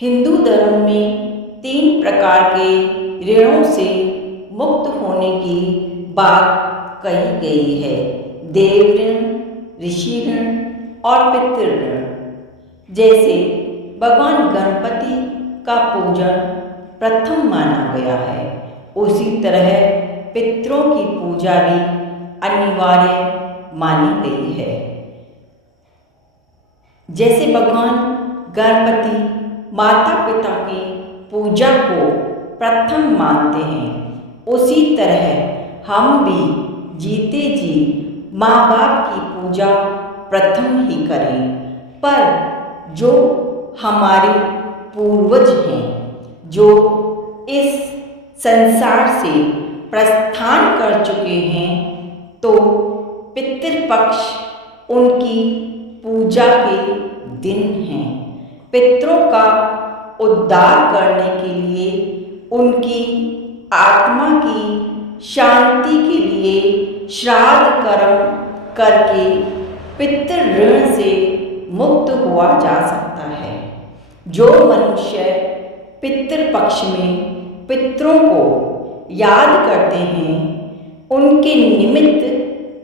हिंदू धर्म में 3 प्रकार के ऋणों से मुक्त होने की बात कही गई है। देव ऋण, ऋषि ऋण और पितृ ऋण। जैसे भगवान गणपति का पूजन प्रथम माना गया है, उसी तरह पितरों की पूजा भी अनिवार्य मानी गई है। जैसे भगवान गणपति माता पिता की पूजा को प्रथम मानते हैं, उसी तरह हम भी जीते जी माँ बाप की पूजा प्रथम ही करें। पर जो हमारे पूर्वज हैं, जो इस संसार से प्रस्थान कर चुके हैं, तो पितृपक्ष उनकी पूजा के दिन हैं। पितरों का उद्धार करने के लिए, उनकी आत्मा की शांति के लिए श्राद्ध कर्म करके पितृ ऋण से मुक्त हुआ जा सकता है। जो मनुष्य पितृपक्ष में पितरों को याद करते हैं, उनके निमित्त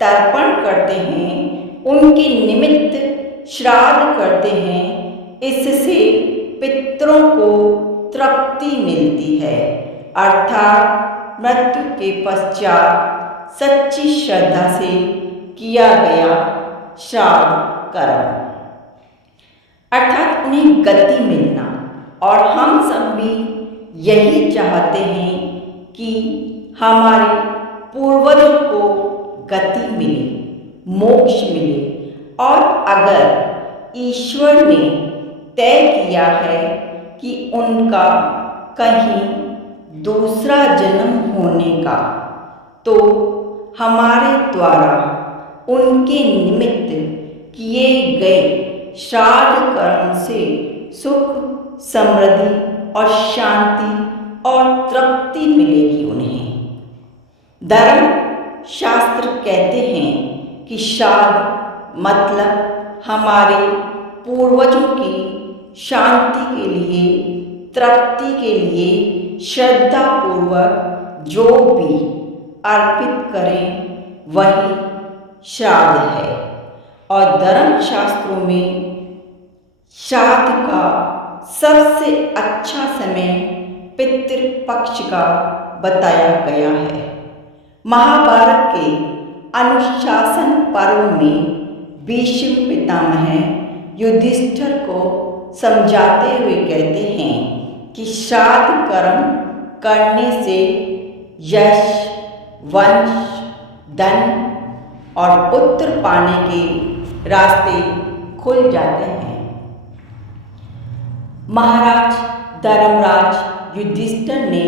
तर्पण करते हैं, उनके निमित्त श्राद्ध करते हैं, इससे पितरों को तृप्ति मिलती है। अर्थात मृत्यु के पश्चात सच्ची श्रद्धा से किया गया श्राद्ध कर्म, अर्थात उन्हें गति मिलना। और हम सब भी यही चाहते हैं कि हमारे पूर्वजों को गति मिले, मोक्ष मिले। और अगर ईश्वर ने तय किया है कि उनका कहीं दूसरा जन्म होने का, तो हमारे द्वारा उनके निमित्त किए गए श्राद्ध कर्म से सुख, समृद्धि और शांति और तृप्ति मिलेगी उन्हें। धर्म शास्त्र कहते हैं कि श्राद्ध मतलब हमारे पूर्वजों की शांति के लिए, तृप्ति के लिए श्रद्धा पूर्वक जो भी अर्पित करें वही श्राद्ध है। और धर्म शास्त्रों में श्राद्ध का सबसे अच्छा समय पितृपक्ष का बताया गया है। महाभारत के अनुशासन पर्व में भीष्म पितामह युधिष्ठिर को समझाते हुए कहते हैं कि श्राद्ध कर्म करने से यश, वंश, धन और पुत्र पाने के रास्ते खुल जाते हैं। महाराज धर्मराज युधिष्ठिर ने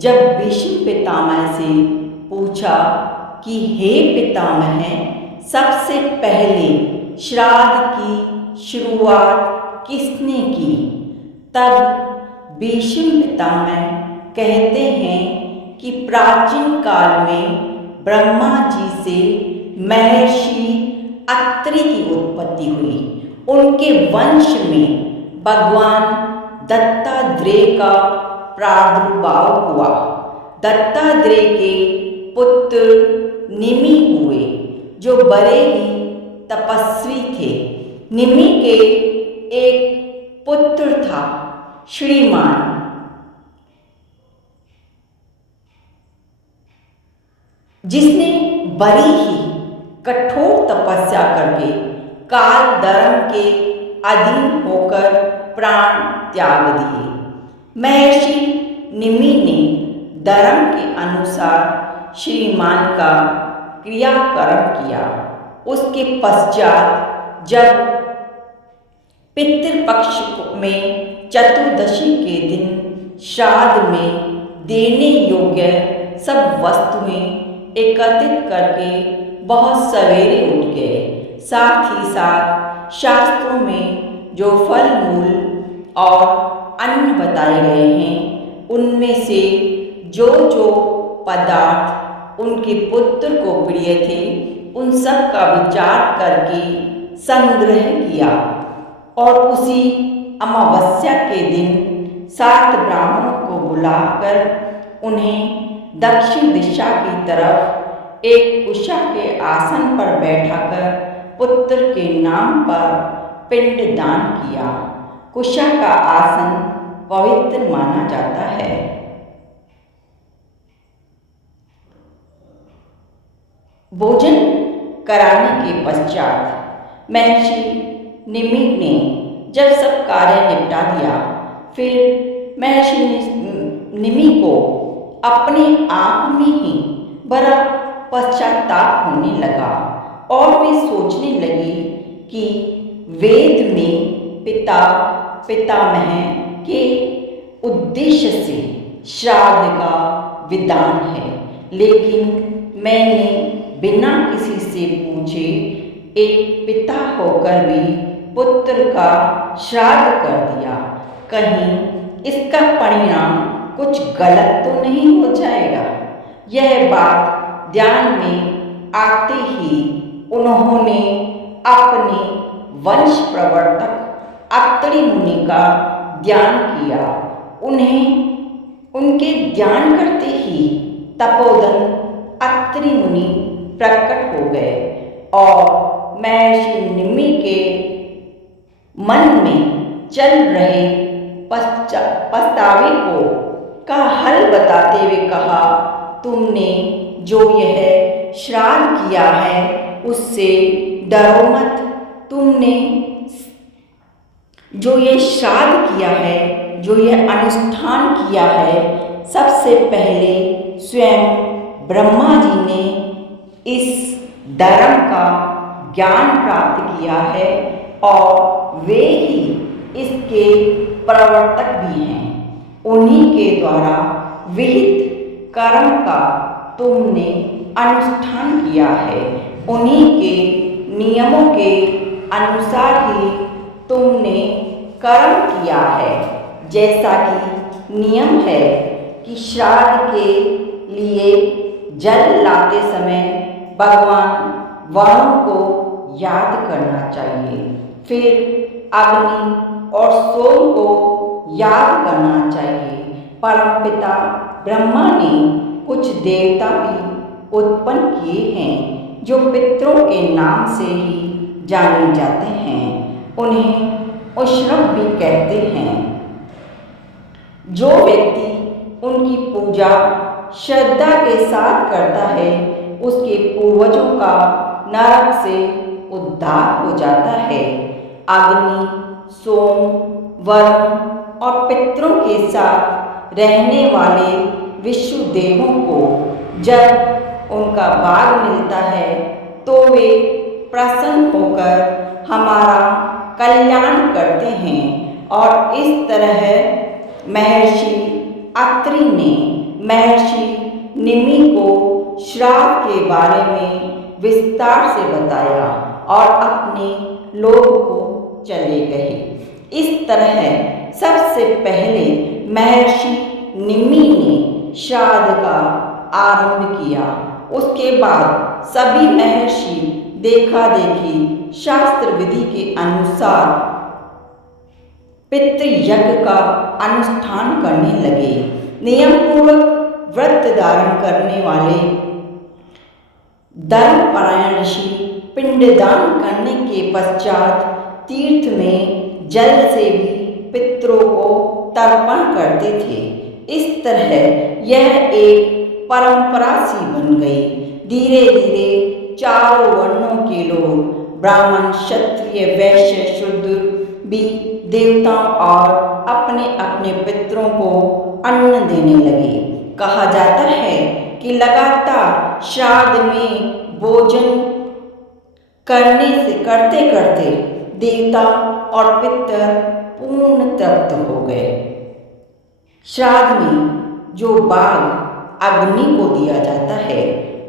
जब भीष्म पितामह से पूछा कि हे पितामह, सबसे पहले श्राद्ध की शुरुआत किसने की, तब भीष्म पितामह कहते हैं कि प्राचीन काल में ब्रह्मा जी से महर्षि अत्रि की उत्पत्ति हुई। उनके वंश में भगवान दत्तात्रेय का प्रादुर्भाव हुआ। दत्तात्रेय के पुत्र निमि हुए, जो बड़े ही तपस्वी थे। निमि के एक पुत्र था श्रीमान, जिसने बड़ी ही कठोर तपस्या करके काल धर्म के अधीन होकर प्राण त्याग दिए। महर्षि निमि ने धर्म के अनुसार श्रीमान का क्रियाकर्म किया। उसके पश्चात जब पितृपक्ष में चतुर्दशी के दिन श्राद्ध में देने योग्य सब वस्तुएं एकत्रित करके बहुत सवेरे उठ गए। साथ ही साथ शास्त्रों में जो फल मूल और अन्न बताए गए हैं, उनमें से जो जो पदार्थ उनके पुत्र को प्रिय थे, उन सब का विचार करके संग्रह किया और उसी अमावस्या के दिन 7 ब्राह्मणों को बुलाकर उन्हें दक्षिण दिशा की तरफ एक कुशा के आसन पर बैठाकर पुत्र के नाम पर पिंडदान किया। कुशा का आसन पवित्र माना जाता है। भोजन कराने के पश्चात महर्षि निमि ने जब सब कार्य निपटा दिया, फिर महर्षि निमि को अपने आप में ही बड़ा पश्चाताप होने लगा और वे सोचने लगी कि वेद में पिता पितामह के उद्देश्य से श्राद्ध का विधान है, लेकिन मैंने बिना किसी से पूछे एक पिता होकर भी पुत्र का श्राद्ध कर दिया। कहीं इसका परिणाम कुछ गलत तो नहीं हो जाएगा। यह बात ध्यान में आते ही उन्होंने अपने वंश प्रवर्तक अत्रि मुनि का ध्यान किया। उन्हें उनके ध्यान करते ही तपोधन अत्रि मुनि प्रकट हो गए और महर्षि निमि के मन में चल रहे पछतावे का हल बताते हुए कहा, तुमने जो यह श्राद्ध किया है उससे डरो मत। तुमने जो ये श्राद्ध किया है, जो यह अनुष्ठान किया है, सबसे पहले स्वयं ब्रह्मा जी ने इस धर्म का ज्ञान प्राप्त किया है और वे ही इसके प्रवर्तक भी हैं। उन्हीं के द्वारा विहित कर्म का तुमने अनुष्ठान किया है। उन्हीं के नियमों के अनुसार ही तुमने कर्म किया है। जैसा कि नियम है कि श्राद्ध के लिए जल लाते समय भगवान वरुण को याद करना चाहिए, फिर अग्नि और सोम को याद करना चाहिए। परमपिता ब्रह्मा ने कुछ देवता भी उत्पन्न किए हैं जो पितरों के नाम से ही जाने जाते हैं। उन्हें उश्रव भी कहते हैं। जो व्यक्ति उनकी पूजा श्रद्धा के साथ करता है, उसके पूर्वजों का नरक से उद्धार हो जाता है। अग्नि, सोम, वरुण और पितरों के साथ रहने वाले विश्व देवों को जब उनका भाग मिलता है तो वे प्रसन्न होकर हमारा कल्याण करते हैं। और इस तरह महर्षि अत्रि ने महर्षि निमि को श्राद्ध के बारे में विस्तार से बताया और अपने लोक को चले गए। इस तरह सबसे पहले महर्षि निमि ने श्राद्ध का आरंभ किया। उसके बाद सभी महर्षि देखा देखी शास्त्र विधि के अनुसार पितृयज्ञ का अनुष्ठान करने लगे। नियम पूर्वक व्रत धारण करने वाले धर्मपरायण ऋषि पिंडदान करने के पश्चात तीर्थ में जल से भी पितरों को तर्पण करते थे। इस तरह यह एक परंपरा सी बन गई। धीरे धीरे चारों वर्णों के लोग, ब्राह्मण, क्षत्रिय, वैश्य, शूद्र भी देवताओं और अपने अपने पितरों को अन्न देने लगे। कहा जाता है कि लगातार श्राद्ध में भोजन करते करते देवता और पितर पूर्ण तृप्त हो गए। श्राद्ध में जो भाग अग्नि को दिया जाता है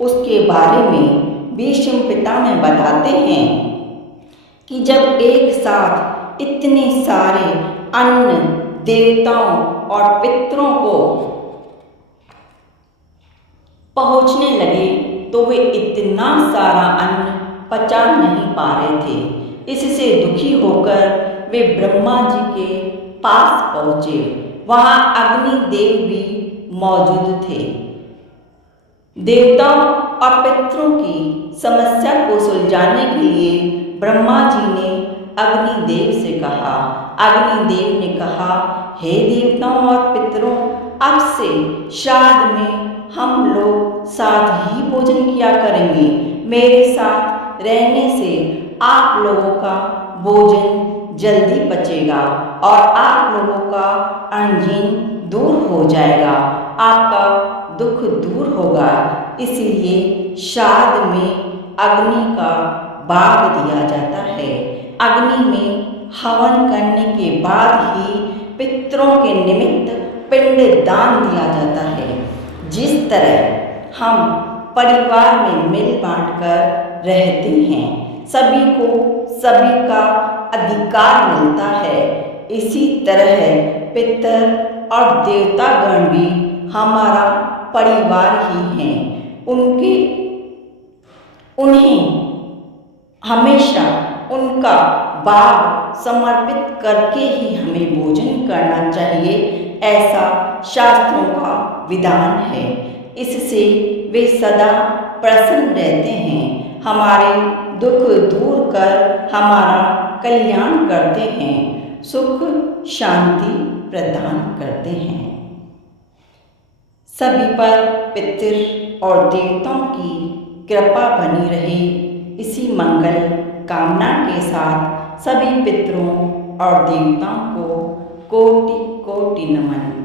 उसके बारे में भीष्म पितामह बताते हैं कि जब एक साथ इतने सारे अन्न देवताओं और पितरों को पहुँचने लगे तो वे इतना सारा अन्न पचा नहीं पा रहे थे। इससे दुखी होकर वे ब्रह्मा जी के पास पहुँचे। वहाँ अग्निदेव भी मौजूद थे। देवताओं और पितरों की समस्या को सुलझाने के लिए ब्रह्मा जी ने अग्निदेव से कहा। अग्निदेव ने कहा, हे देवताओं और पितरों, अब से श्राद्ध में हम लोग साथ ही भोजन किया करेंगे। मेरे साथ रहने से आप लोगों का भोजन जल्दी पचेगा और आप लोगों का अनजीन दूर हो जाएगा, आपका दुख दूर होगा। इसलिए श्राद्ध में अग्नि का भाग दिया जाता है। अग्नि में हवन करने के बाद ही पितरों के निमित्त पिंड दान दिया जाता है। जिस तरह हम परिवार में मिल बांट कर रहते हैं, सभी को सभी का अधिकार मिलता है, इसी तरह पितर और देवतागण भी हमारा परिवार ही हैं। उन्हें हमेशा उनका भाग समर्पित करके ही हमें भोजन करना चाहिए, ऐसा शास्त्रों का विधान है। इससे वे सदा प्रसन्न रहते हैं, हमारे दुख दूर कर हमारा कल्याण करते हैं, सुख शांति प्रदान करते हैं। सभी पर पितृ और देवताओं की कृपा बनी रहे, इसी मंगल कामना के साथ सभी पितरों और देवताओं को कोटि कोटि नमन।